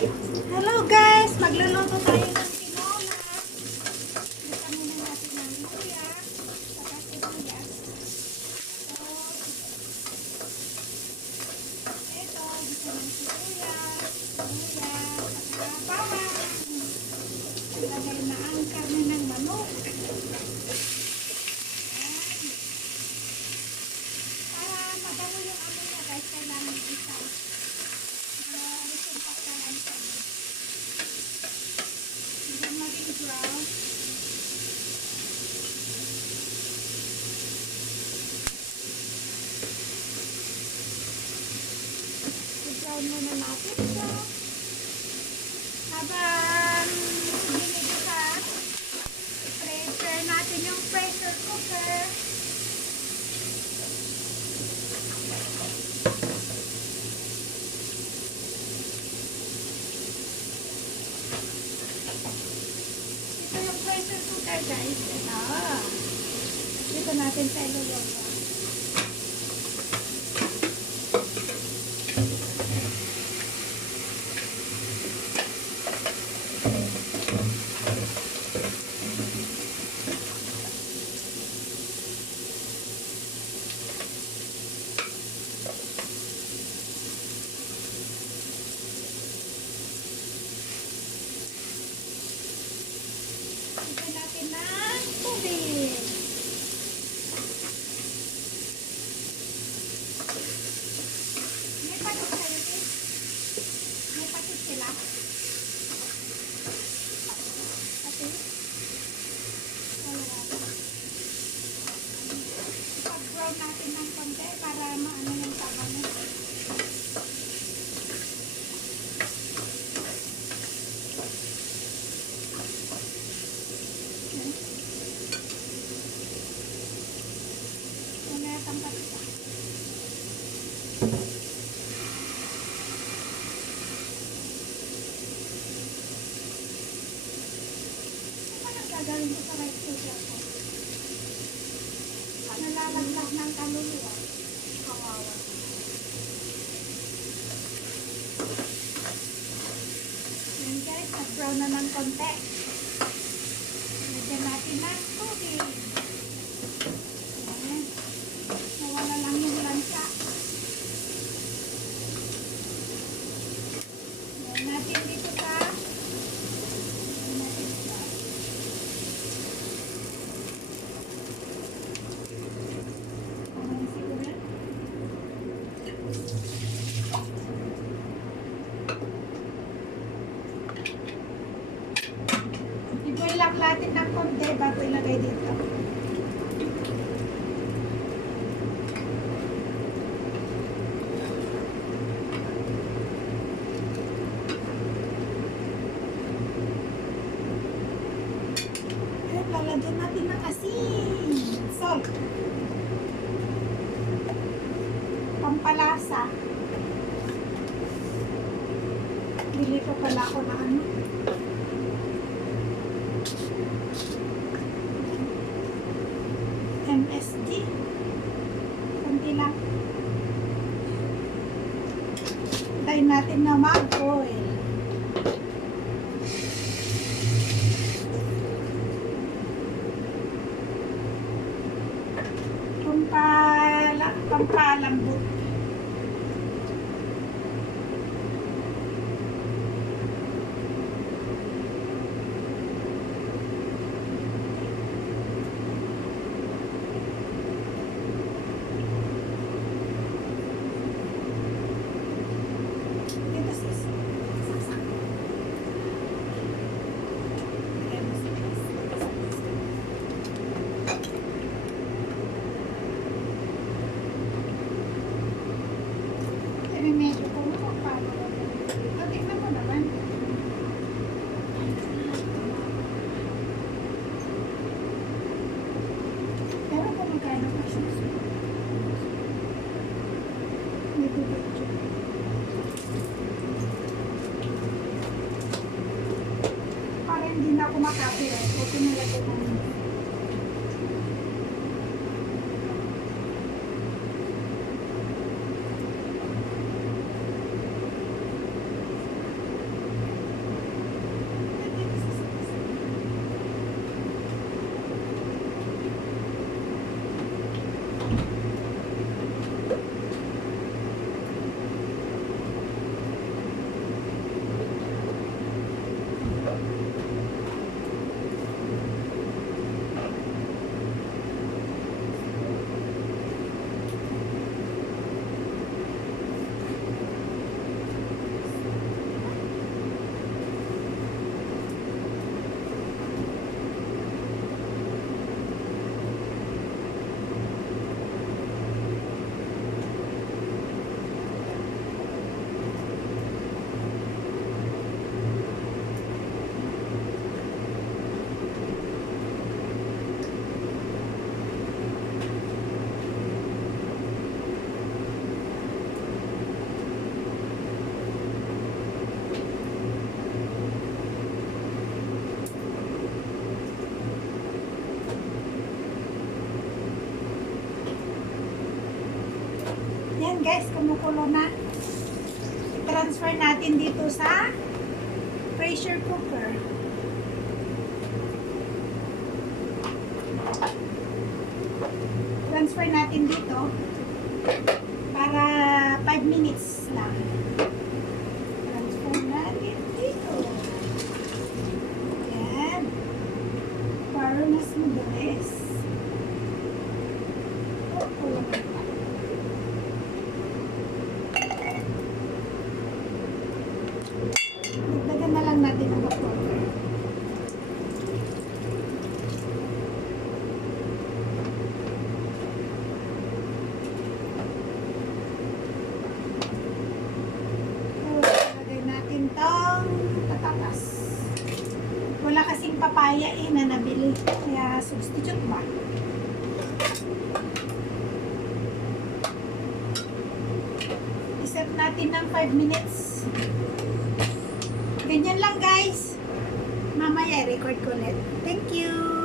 Hello guys! Magluluto tayo ng tinola. Gusto muna natin ng luya, saka sibuyas. Ito, gusto ng sibuyas, luya, saka bawang. Ilagay na ang karne ng manok. Para mabango yung amoy na guys, kailangan isaw. Isumpak ka lang sa hanggang maging brown. I-brown muna natin ito. Habang ginigisa, i-prepare natin yung pressure cooker. Ito yung pressure cooker guys. Ito. Dito natin sa iluluto. Lagyan natin ng tubig. May patok sa'yo, eh. May patok sila. Pati. Wala natin. Ipag-brown natin ng konti para maano yung taba mo. Gagawin ko sa rice cooker ko. Nalalaglag ng kaluluwa. Kawawa. Yan guys, nag-brown na ng konti. Lagyan natin ng tubig. Ayan. Nawala lang yung lansa. Lagyan natin dito sa laklatin ng konti bago ilagay dito. At lalagyan natin ng asin. Salt. Pampalasa. Bili ko pala ako na ano. MSG. Kunti lang. Tayo natin na mag-boil. Pampalambot. Medyo kung paano. Tingnan mo naman. Pero kung magkano pa siya. Medyo medyo. Para hindi na ako makapirate. Ito nalagay ko. kumukulo na. I-transfer natin dito sa pressure cooker. Transfer natin dito para 5 minutes lang. Transfer natin dito. Yan. Para mas mabilis. Dagdagan na lang natin ang water. Lagay natin tong patatas. Wala kasing papaya na nabili. Kaya substitute ba? I-set natin ng 5 minutes. Ganyan lang guys. Mamaya i-record ko ulit. Thank you!